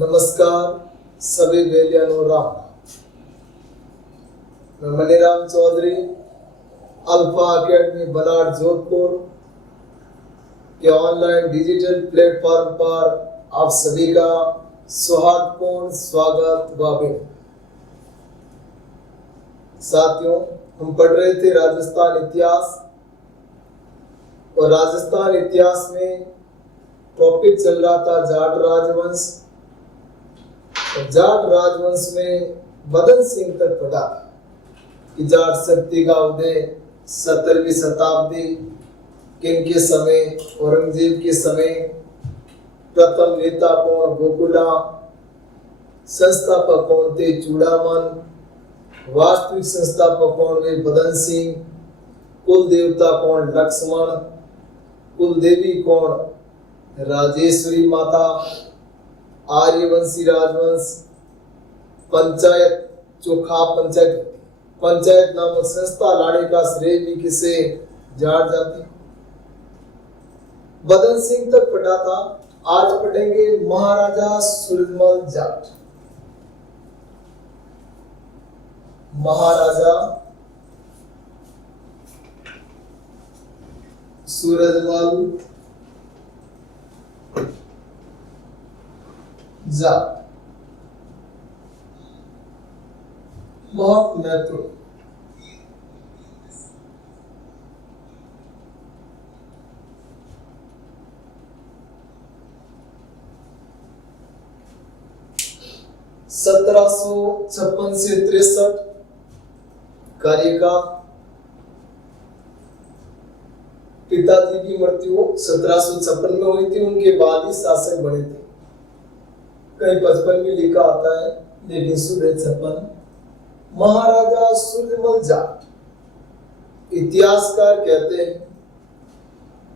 नमस्कार सभी बेलियानो राम। मैं मनीराम चौधरी अल्फा एकेडमी बनाड़ जोधपुर के ऑनलाइन डिजिटल प्लेटफॉर्म पर आप सभी का सौहार्दपूर्ण स्वागत व अभिनंदन। साथियों, हम पढ़ रहे थे राजस्थान इतिहास और राजस्थान इतिहास में टॉपिक चल रहा था जाट राजवंश। जाट राजवंश में बदन सिंह तक पढ़ा कि जाट शक्ति का उदय 17वीं शताब्दी किनके समय, औरंगजेब के समय। प्रथम नेता कौन, गोकुला। संस्थापक कौन थे, चूड़ामन। वास्तविक संस्थापक कौन वे, बदन सिंह। कुल देवता कौन, लक्ष्मण। कुल देवी कौन, राजेश्वरी माता। आर्यवंशी राजवंश। पंचायत, जो खाप पंचायत नामक संस्था लाने का श्रेय भी किसे, जाट जाति। बदन सिंह तक पढ़ा था। आज पढ़ेंगे महाराजा सूरजमल जाट। महाराजा सूरजमल जाट बहुत महत्वपूर्ण। सत्रह सौ छप्पन से 63 कार्यकाल। पिताजी की मृत्यु 1756 में हुई थी, उनके बाद ही शासक बने थे। कहीं 55 में लिखा आता है, लेकिन 1756। महाराजा सूरजमल जाट। इतिहासकार कहते हैं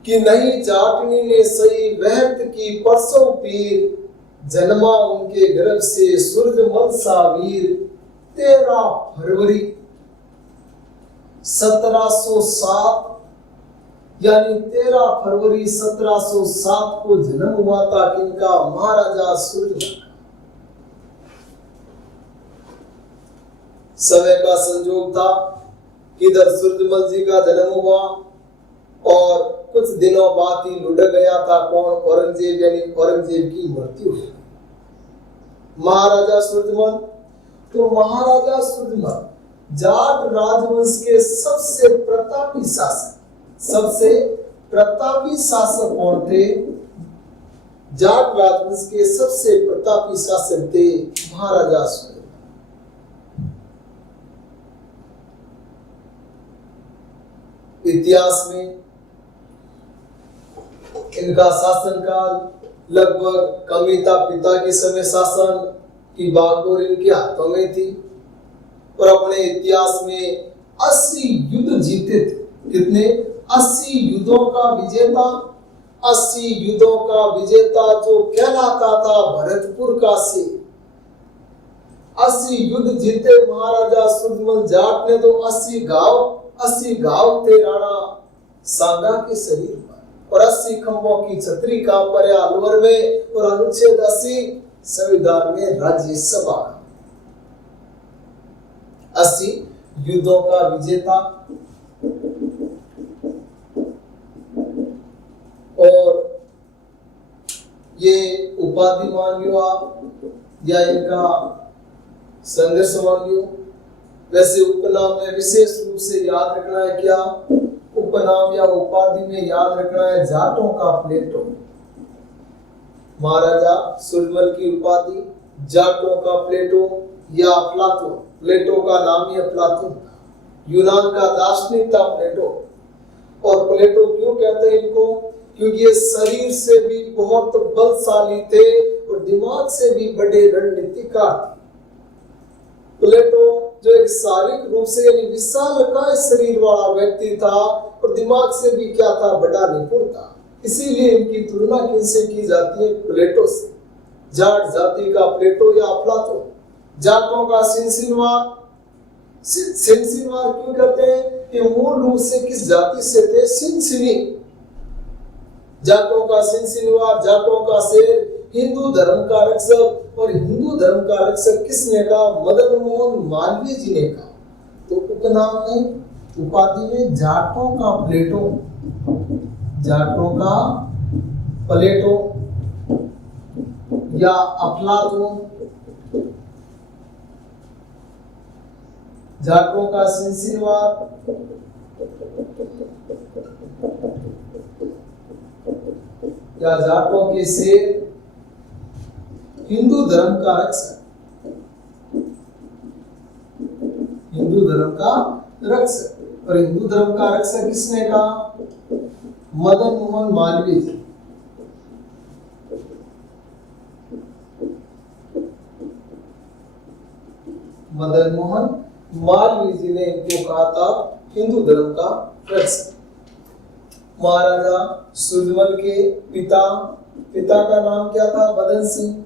कि नहीं जाटनी ने सही वहत की परसों पीर, जन्मा उनके गर्भ से सूरजमल सा वीर। 13 फरवरी 1707 यानी 13 फरवरी 1707 को जन्म हुआ था किनका, महाराजा सूरजमल। समय का संयोग था किधर सूरजमल जी का जन्म हुआ और कुछ दिनों बाद ही लुढ़क गया था कौन, औरंगजेब, यानी औरंगजेब की मृत्यु हुई। महाराजा सूरजमल, तो महाराजा सूरजमल जाट राजवंश के सबसे प्रतापी शासक कौन थे? जाट राजवंश के सबसे प्रतापी शासक थे महाराजा सूरजमल। इतिहास में इनका शासनकाल लगभग कमी था। पिता के समय शासन की बागडोर इनके हाथों में थी और अपने इतिहास में 80 युद्ध जीते थे। कितने? 80 युद्धों का विजेता। 80 युद्धों का विजेता जो कहलाता था भरतपुर का सिंह। 80 युद्ध जीते महाराजा सूरजमल जाट ने। तो 80 घाव थे राणा सांगा के शरीर पर और 80 खंभों की छतरी का पर्या अलवर में और अनुच्छेद 80 संविधान में राज्यसभा। 80 युद्धों का विजेता और ये उपाधि मान लो आप या इनका संघर्ष मान लो। वैसे उपनाम में विशेष रूप से याद रखना है क्या? उपनाम या उपाधि में याद रखना है जाटों का प्लेटो। महाराजा सूरजमल की उपाधि जाटों का प्लेटो या अफलातून। प्लेटो का नाम ही अफलातून था। यूनान का दार्शनिक था प्लेटो। और प्लेटो क्यों कहते हैं इनको? क्योंकि ये शरीर से भी बहुत बलशाली थे और दिमाग से भी बड़े रणनीतिकार थे। प्लेटो जो एक शारीरिक रूप से यानी विशालकाय शरीर वाला व्यक्ति था और दिमाग से भी क्या था, बड़ा निपुण था। इसीलिए इनकी तुलना किनसे की जाती है? प्लेटो से। जाट जाति का प्लेटो या अफलातून। जाटों का सिनसिनवार क्यों कहते हैं? कि मूल रूप से किस जाति से थे? सिनसिनी। जाटों का सिनसिनवार, जाटों का शेर, हिंदू धर्म का रक्षक। और हिंदू धर्म का रक्षक किसने कहा? मदन मोहन मालवीय जी ने कहा। तो उपनाम में, उपाधि में जाटों का प्लेटो, जाटों का प्लेटो या अफलातून, जाटों का सिलसिलेवार, या जाटों के शेर, हिंदू धर्म का रक्षक, हिंदू धर्म का रक्षक। और हिंदू धर्म का रक्षक किसने कहा? मदन मोहन मालवीय जी। मदन मोहन मालवीय जी ने इनको कहा था हिंदू धर्म का रक्षक। महाराजा सूरजमल के पिता का नाम क्या था? बदन सिंह।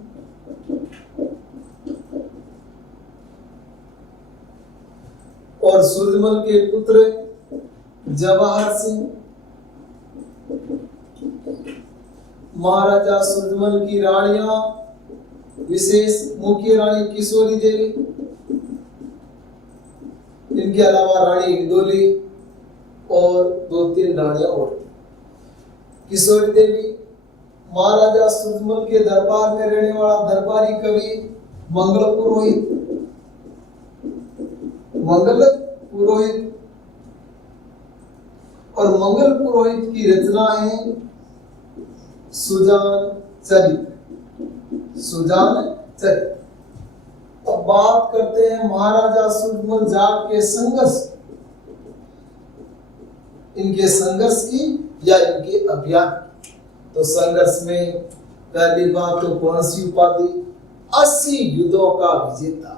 और सूरजमल के पुत्र जवाहर सिंह। महाराजा सूरजमल की रानियां, विशेष मुख्य रानी किशोरी देवी, इनके अलावा रानी इंदोली और 2-3 रानियां और। किशोरी देवी महाराजा सूरजमल के दरबार में रहने वाला दरबारी कवि मंगल पुरोहित, मंगल पुरोहित। और मंगल पुरोहित की रचना है सुजान चरित्र, सुजान चरित्र। अब बात करते हैं महाराजा सूरजमल जाट के संघर्ष, इनके संघर्ष की या इनके अभियान। तो संघर्ष में पहली बात तो कौन सी उपाधि? 80 युद्धों का विजेता।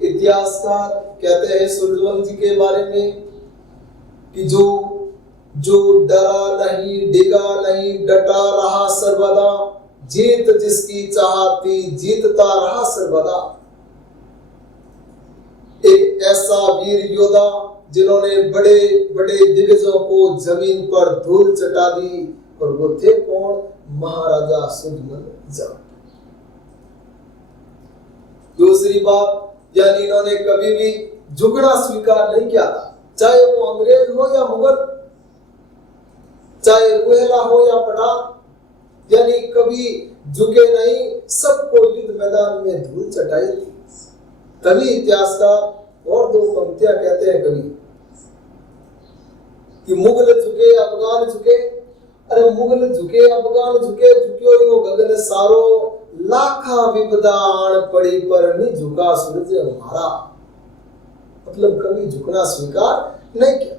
इतिहासकार कहते हैं सूरजमल जी के बारे में कि जो डरा नहीं, डिगा नहीं, डटा रहा सर्वदा, जीत जिसकी चाहती, जीतता रहा सर्वदा। एक ऐसा वीर योद्धा जिन्होंने बड़े बड़े दिग्गजों को जमीन पर धूल चटा दी। और वो थे कौन? महाराजा सूरजमल जाट। दूसरी बात, यानी इन्होंने कभी भी झुकना स्वीकार नहीं किया था, चाहे वो अंग्रेज हो या मुगल, चाहे रुहेला हो या पठान, यानी कभी झुके नहीं, सबको युद्ध मैदान में धूल चटाई थी। तभी इतिहासकार और 2 पंक्तियां कहते हैं कवि कि मुगल झुके अफगान झुके। अरे मुगल झुके अफगान झुके, झुक्यो यो गगन सारो, लाखा विपदा आण पड़ी पर नहीं झुका सूरज हमारा। मतलब कभी झुकना स्वीकार नहीं किया।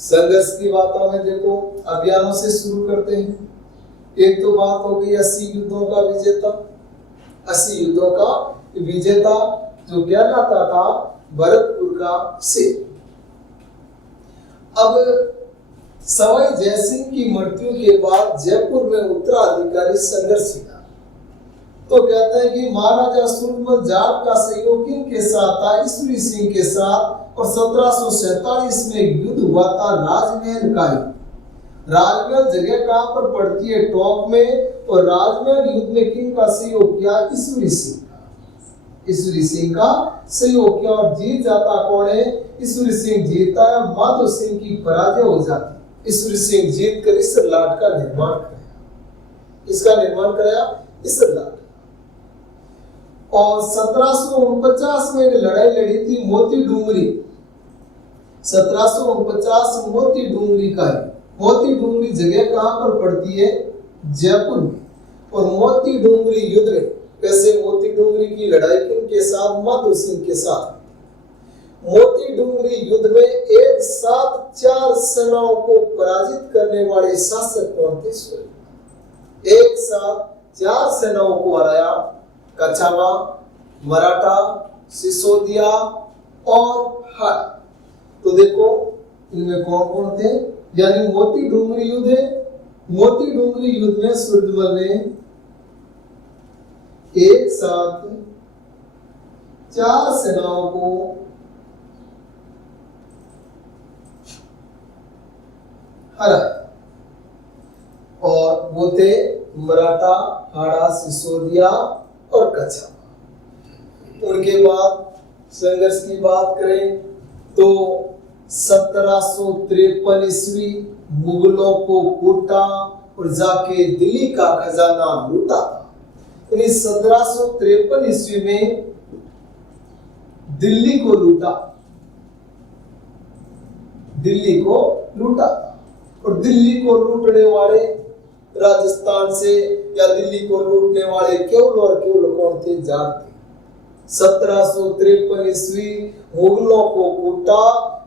संघर्ष की बातों में देखो, अभियानों से शुरू करते हैं। एक तो बात हो गई 80 युद्धों का विजेता। 80 युद्धों का विजेता जो कहलाता था भरतपुर का शेर। अब सवाई जयसिंह की मृत्यु के बाद जयपुर में उत्तराधिकारी संघर्ष हुआ। तो कहते हैं कि महाराजा सूरजमल जाट का सहयोग किनके साथ था? ईश्वरी सिंह के साथ। और 1747 में युद्ध हुआ था राजमहल का। राजमहल जगह कहां पर पड़ती है? टोंक में। और राजमहल युद्ध में किनका सहयोग किया? ईश्वरी सिंह का। ईश्वरी सिंह का सहयोग किया। और जीत जाता कौन है? ईश्वरी सिंह जीतता है, माधो सिंह की पराजय हो जाती। ईश्वरी सिंह जीत कर इस लाट का निर्माण कराया। इसका निर्माण कराया इस लाट। और 1749 में एक लड़ाई लड़ी थी मोती डूंगरी। 1749 मोती डूंगरी का है। मोती डूंगरी जगह कहां पर पड़ती है? जयपुर में। और मोती डूंगरी युद्ध में, कैसे मोती डूंगरी की लड़ाई किनके साथ? माधो सिंह के साथ। मोती डूंगरी युद्ध में एक साथ 4 सेनाओं को पराजित करने वाले शासक कौन थे? एक साथ 4 सेनाओं को हराया। कछावा, मराठा, सिसोदिया और हाट। तो देखो इनमें कौन कौन थे? यानी मोती डूंगरी युद्ध है। मोती डूंगरी युद्ध में सूरजमल ने एक साथ 4 सेनाओं को हराया। और वो थे मराठा, हाड़ा, सिसोदिया और कछावा। उनके बाद संघर्ष की बात करें तो 1753 ईस्वी मुगलों को कूटा और जाके दिल्ली का खजाना लूटा। 1753 ईस्वी में दिल्ली को लूटा, दिल्ली को लूटा। और दिल्ली को लूटने वाले राजस्थान से या दिल्ली को लूटने वाले केवल और केवल कौन थे? जाट थे। 1753 ईस्वी मुगलों को कूटा,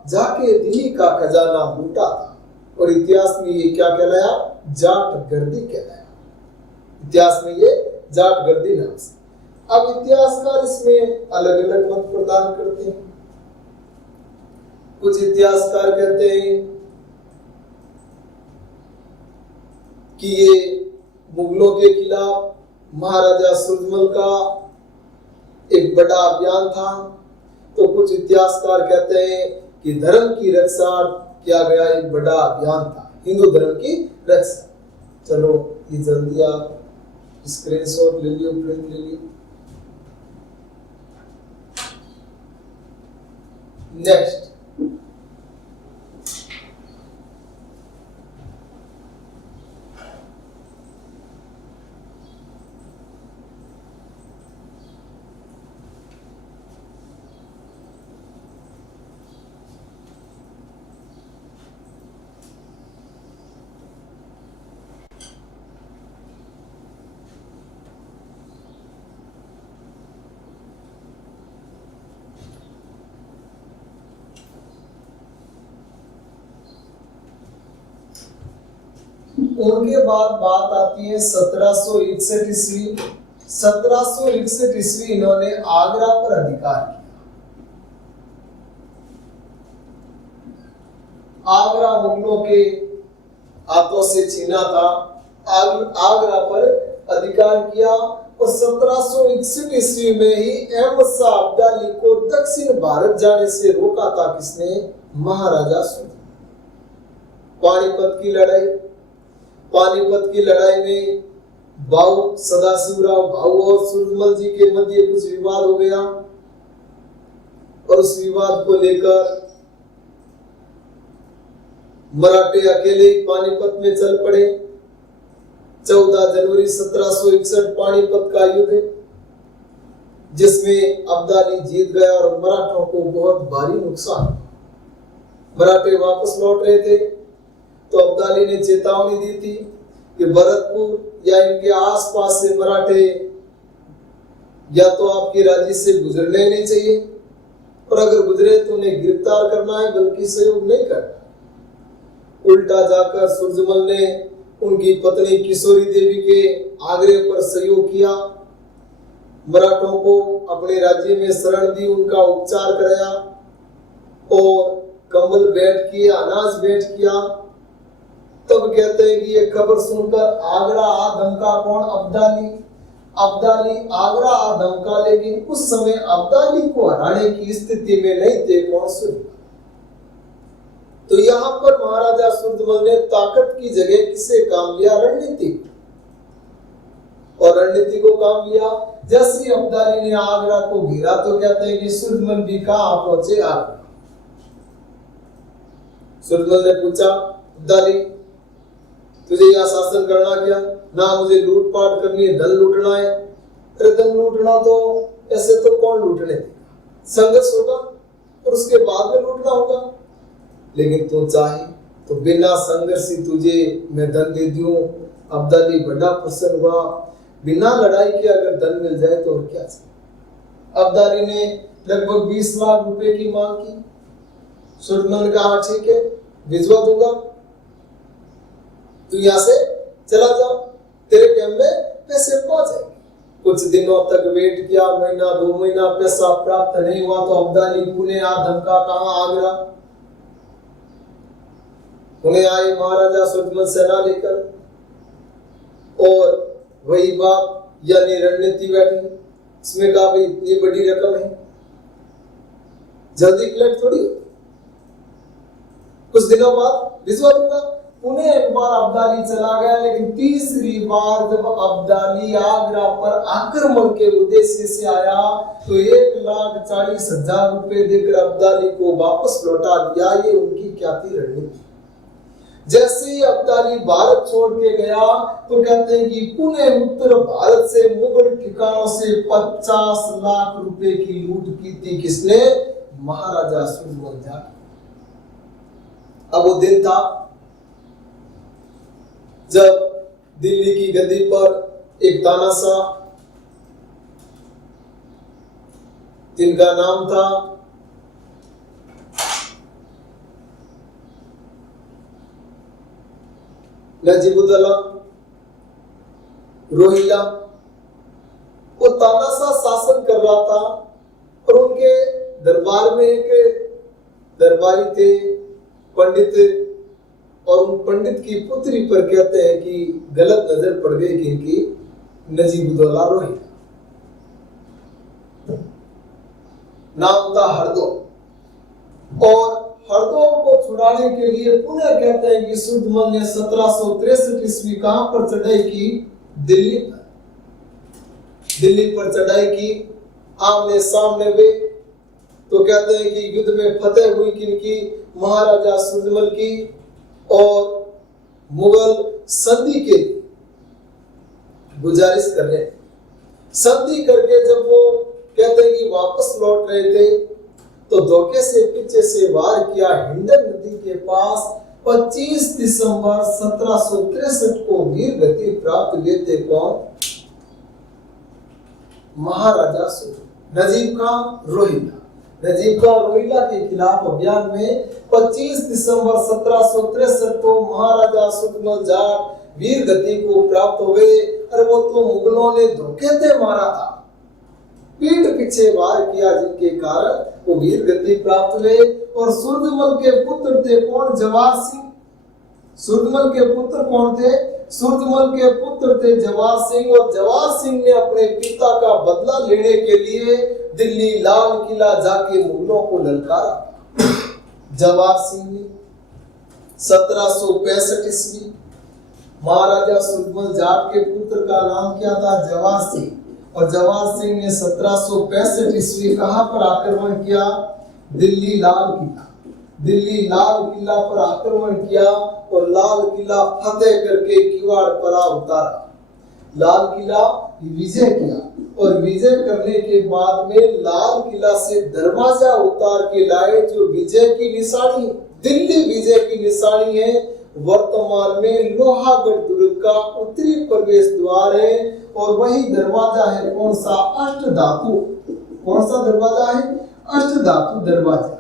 जाके दिल्ली का खजाना लूटा और इतिहास में ये क्या कहलाया? जाट गर्दी कहलाया। इतिहास में ये जाट गर्दी नाम से। अब इतिहासकार इसमें अलग अलग मत प्रदान करते हैं। कुछ इतिहासकार कहते हैं कि ये मुगलों के खिलाफ महाराजा सूरजमल का एक बड़ा अभियान था। तो कुछ इतिहासकार कहते हैं कि धर्म की रक्षा किया गया एक बड़ा अभियान था, हिंदू धर्म की रक्षा। चलो ये जल्दी आप स्क्रीनशॉट ले लियो, प्रिंट ले लियो। नेक्स्ट, उनके बाद बात आती है 1761 ईस्वी। 1761 ईस्वी इन्होंने आगरा पर अधिकार किया। आगरा मुगलों के हाथों से छीना था, आगरा पर अधिकार किया और 1761 ईस्वी में ही अहमद शाह अब्दाली को दक्षिण भारत जाने से रोका था। किसने? महाराजा सूरजमल। पानीपत की लड़ाई में भाऊ सदाशिवराव भाऊ और सूरजमल जी के मध्य कुछ विवाद हो गया और उस विवाद को लेकर मराठे अकेले ही पानीपत में चल पड़े। 14 जनवरी 1761 पानीपत का युद्ध, जिसमें अब्दाली जीत गया और मराठों को बहुत भारी नुकसान। मराठे वापस लौट रहे थे तो अब्दाली ने चेतावनी दी थी कि भरतपुर या इनके आसपास से मराठे या तो आपके राज्य से गुजरने नहीं चाहिए और अगर गुजरे तो उन्हें गिरफ्तार करना है, बल्कि सहयोग नहीं करना। उल्टा जाकर सूरजमल ने उनकी पत्नी किशोरी देवी के आग्रह पर सहयोग किया, मराठों को अपने राज्य में शरण दी, उनका उपचार कराया और कंबल भेंट किए, अनाज भेंट किया। तब कहते हैं कि ये खबर सुनकर आगरा आ धमका कौन? अब्दाली आगरा आ धमका, लेकिन उस समय अब्दाली को हराने की स्थिति में नहीं थे। कौन? सूरजमल। तो यहाँ पर महाराजा सूरजमल ने ताकत की जगह किसे काम लिया? रणनीति। और रणनीति को काम लिया। जैसे अब्दाली ने आगरा को घेरा तो कहते हैं कि सूरजमल भी कहां पहुंचे? आगरा। सूरजमल ने पूछा, अब्दाली तुझे यह शासन करना क्या? ना मुझे लूटपाट करनी है, धन लूटना है। अरे धन लूटना तो ऐसे तो कौन लूटने देगा? संघर्ष होगा और उसके बाद में लूटना होगा। लेकिन तू चाहे तो बिना संघर्ष ही तुझे मैं धन दे दूं। अब्दाली बड़ा प्रसन्न हुआ। बिना लड़ाई के अगर धन मिल जाए तो और क्या चाहिए? अब्दाली ने लगभग 20 लाख रुपए की मांग की। सूरजमल ने कहा ठीक है, भिजवा दूंगा, तू यहाँ से चला जा, तेरे कैंप में पैसे पहुंच जाएंगे। कुछ दिनों तक वेट किया, महीना 2 महीना, पैसा प्राप्त नहीं हुआ तो अब्दाली पुणे आ धमका। कहां? आगरा। पुणे आए महाराजा सूरजमल सेना लेकर और वही बात यानी रणनीति बैठी। इसमें कहा भाई इतनी बड़ी रकम है, जल्दी कलेक्ट थोड़ी होती, कुछ दिनों बाद भिजवा दूंगा। पुनः एक बार अब्दाली चला गया, लेकिन तीसरी बार जब अब्दाली आगरा पर आक्रमण के उद्देश्य से आया तो 1,40,000 रुपए देकर अब्दाली को वापस लौटा दिया। ये उनकी क्या थी रणनीति। जैसे ही अब्दाली भारत छोड़ के गया तो कहते हैं कि पुनः उत्तर भारत से मुगल ठिकानों से 50 लाख रुपए की लूट की थी। किसने? महाराजा सुरजमल जट। अब वो दिन था जब दिल्ली की गद्दी पर एक तानाशाह, जिनका नाम था नजीबुद्दौला रोहिल्ला, वो तानाशाह शासन कर रहा था और उनके दरबार में एक दरबारी थे पंडित, और उन पंडित की पुत्री पर कहते हैं कि गलत नजर पड़ गई कि इनकी नजीबुद्दौला रोहिल्ला, नाम था हरदौल। और हरदौल को छुड़ाने के लिए पुनः कहते हैं कि सुरजमल ने 1763 ईस्वी कहां पर चढ़ाई की? दिल्ली पर चढ़ाई की। आमने सामने वे तो कहते हैं कि युद्ध में फतेह हुई किनकी? महाराजा सुरजमल की। और मुगल संधि के गुजारिश कर रहे, संधि करके जब वो कहते हैं कि वापस लौट रहे थे तो धोखे से पीछे से वार किया हिंडन नदी के पास। 25 दिसंबर 1763 को वीर गति प्राप्त हुए थे। कौन? महाराजा सुरजमल। नजीब खान रोहिल्ला, नजीब खान रोहिल्ला के खिलाफ अभियान में 25 दिसंबर 1763 को महाराजा सुरजमल जाट वीर गति को प्राप्त हुए। और वो तो मुगलों ने धोखे से मारा था, पीठ पीछे वार किया, जिनके कारण वो वीर गति प्राप्त हुए। और सुरजमल के पुत्र थे कौन? जवाहर सिंह। सुरजमल के पुत्र कौन थे? सुरजमल के पुत्र थे जवाहर सिंह। और जवाहर सिंह ने अपने पिता का बदला लेने के लिए दिल्ली लाल किला जाके मुगलों को ललकारा। जवाहर सिंह ने 1765 ईस्वी, महाराजा सुरजमल जाट के पुत्र का नाम क्या था? जवाहर सिंह। और जवाहर सिंह ने 1765 ईस्वी कहां पर आक्रमण किया? दिल्ली लाल किला। दिल्ली लाल किला पर आक्रमण किया और लाल किला फतेह करके किवाड़परा उतारा। लाल किला विजय किया और विजय करने के बाद में लाल किला से दरवाजा उतार के लाए, जो विजय की निशानी, दिल्ली विजय की निशानी है। वर्तमान में लोहागढ़ दुर्ग का उत्तरी प्रवेश द्वार है और वही दरवाजा है कौन सा? अष्टधातु। कौन सा दरवाजा है? अष्टधातु दरवाजा।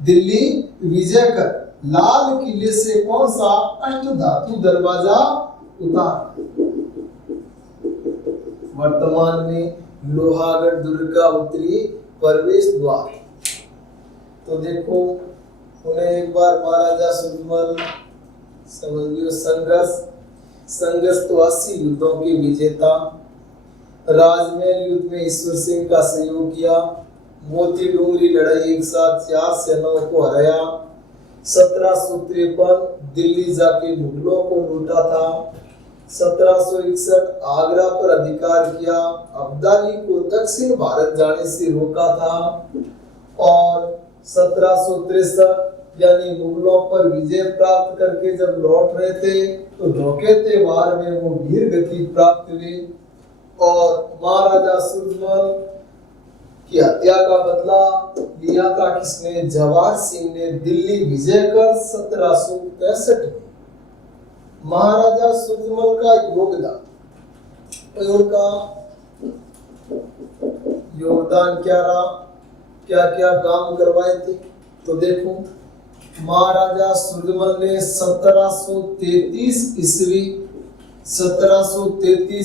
दिल्ली विजय कर लाल किले से कौन सा? अष्टधातु दरवाजा उतार। वर्तमान में लोहागढ़ दुर्ग का उत्तरी प्रवेश द्वार। तो देखो, उन्हें एक बार महाराजा सुरजमल समझ लियो संघर्ष तो 80 युद्धों के विजेता, राजमहल युद्ध में ईश्वर सिंह का सहयोग किया, मोती डूंगरी लड़ाई एक साथ 4 सेनाओं को हराया, 1753 दिल्ली जाके मुगलों को लूटा था, 1761 आगरा पर अधिकार किया, अब्दाली को दक्षिण भारत जाने से रोका था और 1763 यानी मुगलों पर विजय प्राप्त करके जब लौट रहे थे तो धोखे से वार में वो वीर गति प्राप्त हुई और महाराजा सुरजमल की हत्या का बदला लिया था किसने? जवाहर सिंह ने दिल्ली विजय कर 1765 में। महाराजा सुरजमल का योगदान, उनका योगदान क्या रहा, क्या क्या काम करवाए थे? तो देखो, महाराजा सुरजमल ने 1733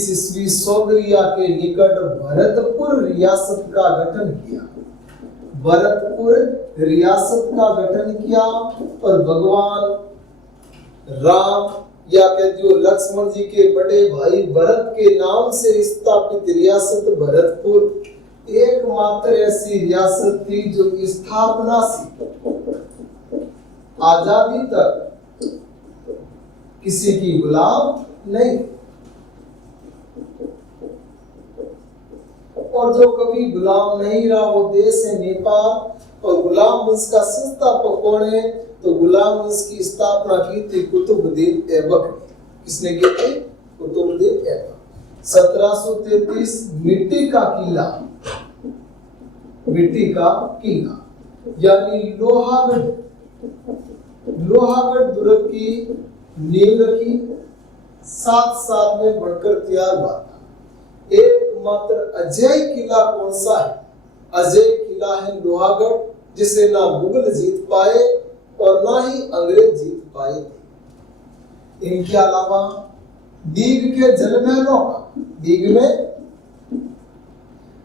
ईस्वी सोगरिया के निकट भरतपुर रियासत का गठन किया। भरतपुर रियासत का गठन किया और भगवान राम या कहते हो लक्ष्मण जी के बड़े भाई भरत के नाम से स्थापित रियासत भरतपुर एकमात्र ऐसी रियासत थी जो की स्थापना से आजादी तक किसी की गुलाम नहीं। और जो कभी गुलाम नहीं रहा वो देश है नेपाल, और गुलाम वंश का संस्थापक कौन है? तो गुलाम वंश की स्थापना की थी कुतुबुद्दीन ऐबक ने। किसने की थी? कुतुबुद्दीन ऐबक। 1733 मिट्टी का किला, मिट्टी का किला यानी लोहागढ़ दुर्ग की नींव रखी, 7 साल में बनकर तैयार हुआ था। एकमात्र अजय किला कौन सा है? अजय किला है लोहागढ़, जिसे ना मुगल जीत पाए और ना ही अंग्रेज जीत पाए थे। इनके अलावा दीघ के जलमहलों का, दीघ में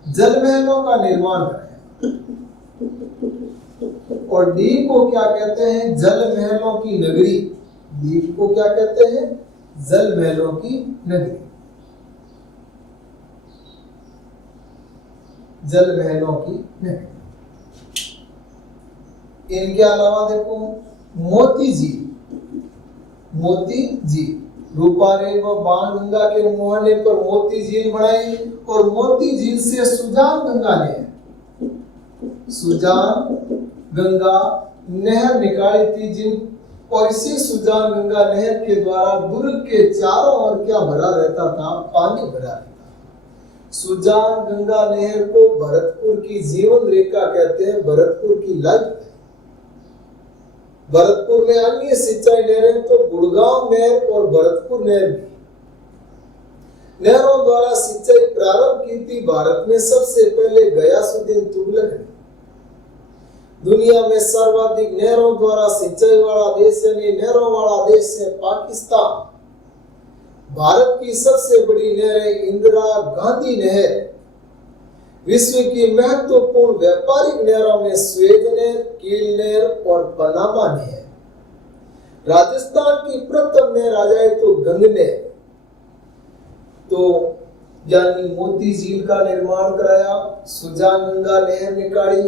जलमहलों का निर्माण कराया। और दीघ को क्या कहते हैं? जल महलों की नगरी। दीघ को क्या कहते हैं? जल महलों की नगरी, जल महलों की नगरी। इनके अलावा देखो मोती झील रूपारेल व बाणगंगा के मुहाने पर मोती झील बनाई, और मोती झील से सुजान गंगा नहर निकाली थी, और इसी सुजान गंगा नहर के द्वारा दुर्ग के चारों ओर क्या भरा रहता था? पानी भरा रहता। सुजान गंगा नहर को भरतपुर की जीवन रेखा कहते हैं, भरतपुर की लाइफ। भरतपुर में अन्य सिंचाई नहरें तो गुड़गांव नहर और भरतपुर नहर भी। नहरों द्वारा सिंचाई प्रारंभ की थी भारत में सबसे पहले गयासुद्दीन तुगलक ने। दुनिया में सर्वाधिक नहरों द्वारा सिंचाई वाला देश यानी नहरों वाला देश है पाकिस्तान। भारत की सबसे बड़ी नहर है इंदिरा गांधी नहर। विश्व की महत्वपूर्ण व्यापारिक नहरों में स्वेज नहर, कील नहर और पनामा नहर। राजस्थान की प्रथम नहर आ जाए तो गंग नहर, तो यानी मोती झील का निर्माण कराया, सुजान गंगा नहर निकाली,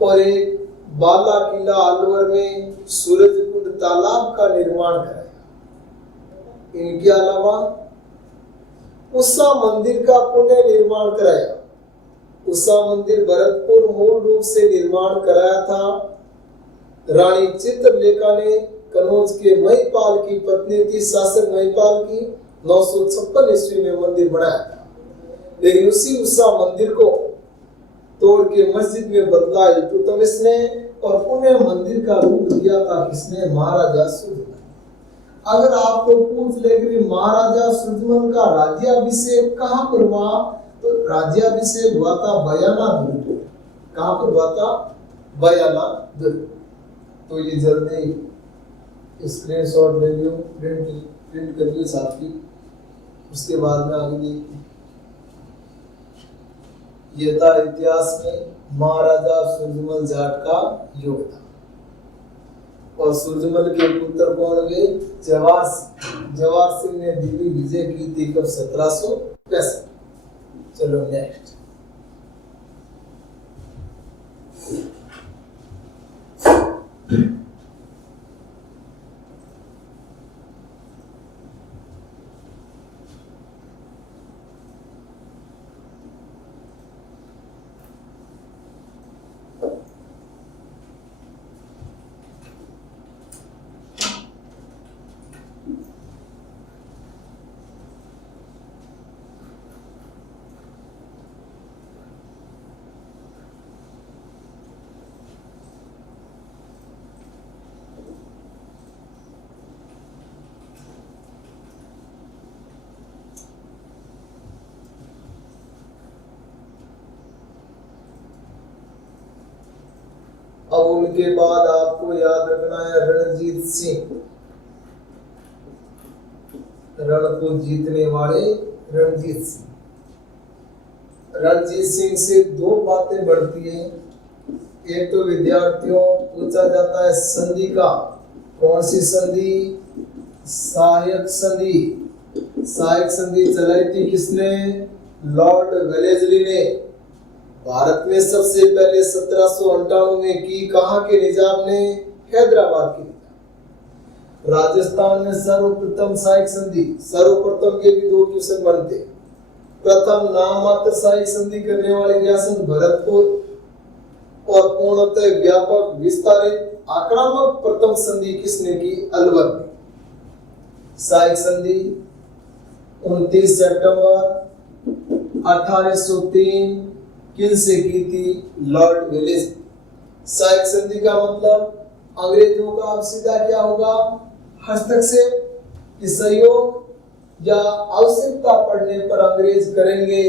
और एक बाला किला अलवर में सूरजकुंड तालाब का निर्माण कराया। इनके अलावा उषा मंदिर का पुनर्निर्माण कराया। उषा मंदिर भरतपुर मूल रूप से निर्माण कराया था। रानी चित्रलेखा ने कनौज के महिपाल की पत्नी थी, शासक महिपाल की, 956 ईस्वी में मंदिर बनाया था। लेकिन उसी उषा मंदिर को तोड़ के मस्जिद में बदला इल्तुतमिश ने, और पुनः मंदिर का रूप दिया था किसने? महाराजा सूरजमल। अगर आपको पूछ ले कि महाराजा सूरजमल का राज्याभिषेक कहाँ पर हुआ, तो राज्याभिषेक हुआ था बयाना दुर्ग। कहाँ पर हुआ था? बयाना दुर्ग। तो ये जल्दी स्क्रीनशॉट ले लियो, प्रिंट कर लियो साथ ही, उसके बाद में आगे देखिए। ये था इतिहास में महाराजा सूरजमल जाट का योगदान। और सूरजमल के पुत्र कौन हुए? जवाहर सिंह ने दिल्ली विजय की थी कब? 1765। चलो नेक्स्ट। अब उनके बाद आपको याद रखना है रणजीत सिंह, रण को जीतने वाले रणजीत सिंह। रणजीत सिंह से दो बातें बढ़ती हैं। एक तो विद्यार्थियों पूछा जाता है संधि का, कौन सी संधि? सहायक संधि। सहायक संधि चलाई थी किसने? लॉर्ड वेलेस्ली ने। भारत में सबसे पहले 1798 में की कहाँ के निजाम ने? हैदराबाद के निजाम। राजस्थान में सर्वप्रथम सहायक संधि, सर्वप्रथम के भी 2 क्वेश्चन बनते। प्रथम नाम मात्र सहायक संधि करने वाली रियासत भरतपुर और पूर्णतः व्यापक विस्तारित आक्रामक प्रथम संधि किसने की? अलवर ने। सहायक संधि 29 सितंबर 1803 किनसे की थी? Lord Wallace. सहायक संधि का मतलब अंग्रेजों का अब सीधा क्या होगा? हस्तक्षेप कि सहयोग या आवश्यकता पड़ने पर अंग्रेज करेंगे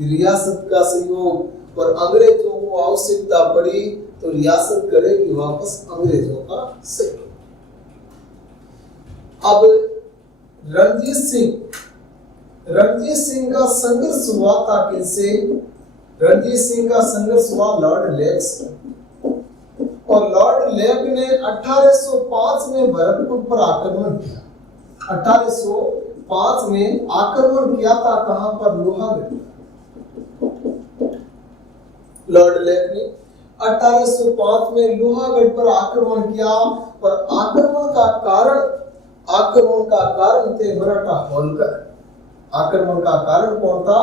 रियासत का सहयोग, और अंग्रेजों को आवश्यकता पड़ी तो रियासत करेगी वापस अंग्रेजों का सहयोग। अब रणजीत सिंह का संघर्ष हुआ था किससे? रणजीत सिंह का संघर्ष हुआ लॉर्ड लेक से, और लॉर्ड लेक ने 1805 में भरतपुर पर आक्रमण किया। 1805 में आक्रमण किया था, कहां पर? लोहागढ़। लॉर्ड लेक ने 1805 में लोहागढ़ पर आक्रमण किया, और आक्रमण का कारण थे मराठा होलकर। आक्रमण का कारण कौन था?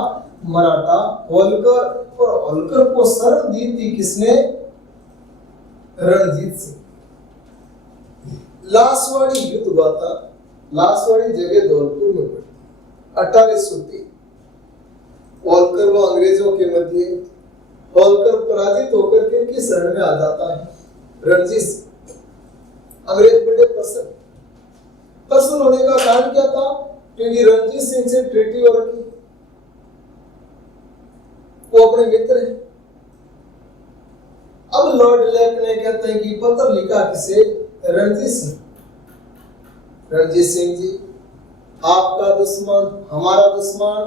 मराठा होलकर, और होलकर को शरण दी थी किसने? रणजीत सिंह। लासवाड़ी युद्ध हुआ था, लासवाड़ी जगह धौलपुर में पड़ी 1803। होलकर व अंग्रेजों के मध्य होलकर पराजित होकर किनकी शरण में आ जाता है? रणजीत सिंह। अंग्रेज बड़े प्रसन्न होने का कारण क्या था? क्योंकि रणजीत सिंह से ट्रीटी हो रखी, वो अपने मित्र है। अब लॉर्ड लेक ने कहते हैं कि पत्र लिखा किसे? रणजीत सिंह। रणजीत सिंह जी, आपका दुश्मन हमारा दुश्मन,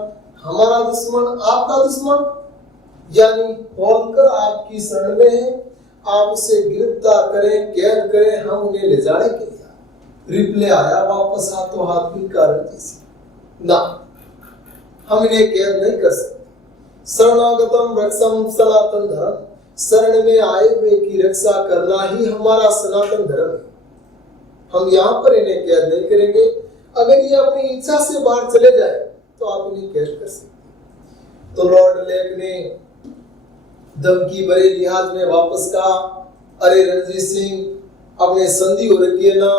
हमारा दुश्मन आपका दुश्मन, यानी होलकर आपकी शरण में है, आप उसे गिरफ्तार करें, कैद करें, हम उन्हें ले जाने के लिए। रिप्ले आया वापस हाथों हाथ भी कारण जैसे ना, हम इन्हें कैद नहीं कर सकते। शरणागतम रक्षम सनातन धर्म, शरण में आए हुए की रक्षा करना ही हमारा सनातन धर्म है। हम यहाँ पर इन्हें कैद नहीं करेंगे। अगर ये अपनी इच्छा से बाहर चले जाए तो आप इन्हें कैद कर सकते। तो लॉर्ड लेक ने धमकी भरे लिहाज में वापस कहा, अरे रणजीत सिंह, अपने संधि हो रखी है ना,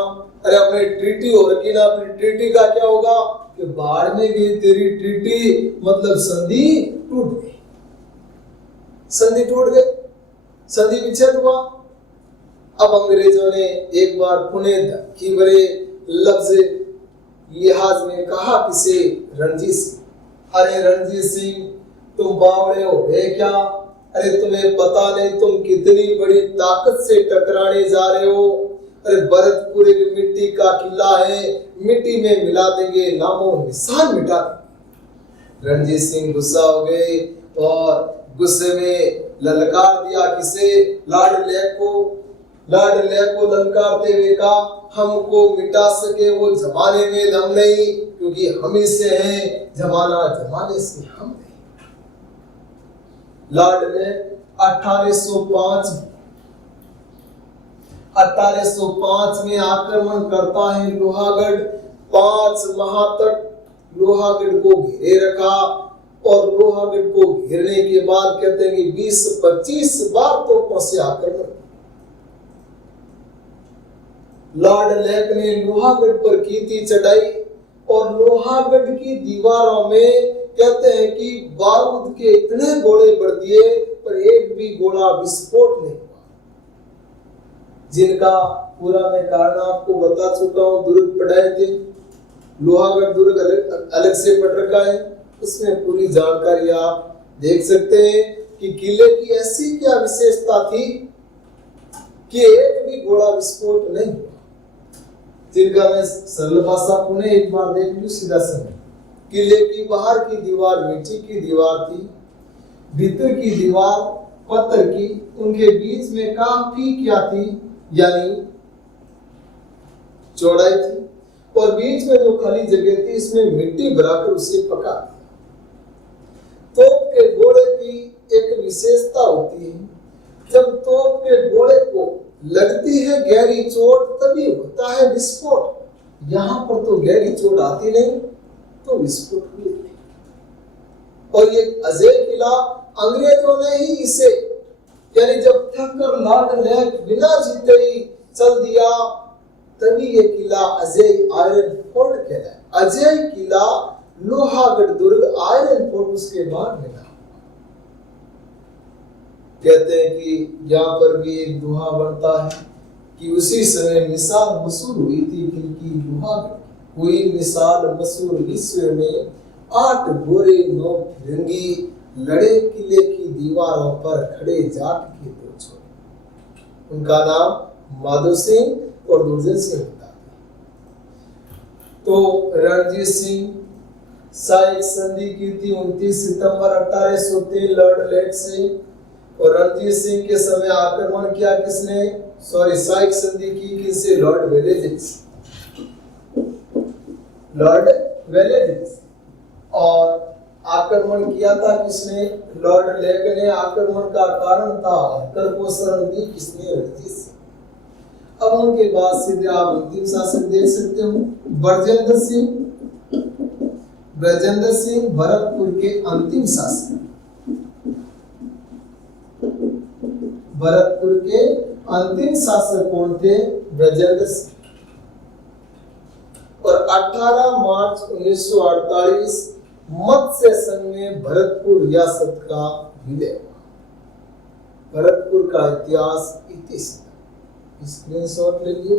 अरे अपने ट्रीटी हो रखी ना, अपनी ट्रीटी का क्या होगा? कि बाढ़ में गई तेरी ट्रीटी, मतलब संधि टूट गई। संधि टूट गई, संधि विच्छेद हुआ। अब अंग्रेजों ने एक बार पुनः धमकी भरे लफ्ज लिहाज में कहा किसे? रणजीत सिंह। अरे रणजीत सिंह, तुम बावड़े हो गए क्या? अरे तुम्हें पता नहीं तुम कितनी बड़ी ताकत से टकराने जा रहे हो? अरे भरतपुर एक मिट्टी का किला है, मिट्टी में मिला देंगे, नामो निशान मिटा देंगे। रणजीत सिंह गुस्सा हो गए और गुस्से में ललकार दिया किसे? लॉर्ड लेक को। लॉर्ड लेक को ललकारते हुए कहा, हमको मिटा सके वो जमाने में दम नहीं, क्योंकि हम ही से हैं, जमाना जमाने से हम नहीं। लॉर्ड लेक 1805 में आक्रमण करता है लोहागढ़। 5 माह तक लोहागढ़ को घेरे रखा, और लोहागढ़ को घेरने के बाद कहते हैं कि 20-25 बार तोपों से आक्रमण। लॉर्ड लेक ने लोहागढ़ पर की थी चढ़ाई, और लोहागढ़ की दीवारों में कहते हैं कि बारूद के इतने गोले भर दिए, पर एक भी गोला विस्फोट नहीं हुआ। जिनका पूरा मैं कारण आपको बता चुका हूँ, दुर्ग पढ़ाए थे। लोहागढ़ दुर्ग अलग से पढ़ रखा है, उसमें पूरी जानकारी आप देख सकते हैं कि किले की ऐसी क्या विशेषता थी कि एक भी गोला विस्फोट नहीं हुआ। जिनका मैं सरल भाषा पुनः एक बार देख लूं सीधा समय। किले की बाहर की दीवार मिट्टी की दीवार थी, भीतर की दीवार पत्थर की, उनके बीच में काफी क्या थी, यानी चौड़ाई थी, और बीच में जो खाली जगह थी इसमें मिट्टी भराकर उसे पका दिया। तोप के गोले की एक विशेषता होती है, जब तोप के गोले को लगती है गहरी चोट तभी होता है विस्फोट। यहां पर तो गहरी चोट आती नहीं तो विस्फोट हुई नहीं। और ये अजय किला अंग्रेजों ने ही इसे, यानी जब थक कर लॉर्ड लेक बिना जीते ही चल दिया, तभी ये किला अजय आयरन फोर्ट कहलाया। अजय किला लोहागढ़ दुर्ग आयरन फोर्ट उसके बाद मिला। कहते हैं कि यहाँ पर भी एक दोहा बनता है कि उसी समय मिसाल मशहूर हुई थी कि लोहागढ़ हुई मिसाल मशहूर विश्व में, 8 गोरे 9 फिरंगी लड़े किले की दीवारों पर खड़े जाट के 2 छोरे। उनका नाम माधो सिंह और दुर्जन सिंह था। तो रणजीत सिंह साइक संधि की थी 29 सितंबर 1813 लॉर्ड लेक से, और रणजीत सिंह के समय आक्रमण किया किसने, साइक संधि की किससे, लॉर्ड वेलेस्ली, लॉर्ड वेलेस्ली। और आक्रमण किया था किसने, लॉर्ड लेक ने। आक्रमण का कारण था हत्तर दी किसने, रणजीत सिंह। अब उनके बाद सीधे आप अंतिम शासक देख सकते हो, ब्रजेंद्र सिंह भरतपुर के अंतिम शासक। भरतपुर के अंतिम शासक कौन थे, ब्रजेंद्र सिंह। और 18 मार्च 1948 मत्स्य संघ में भरतपुर रियासत का विलय हुआ। भरतपुर का इतिहास इति स्क्रीनशॉट ले लियो।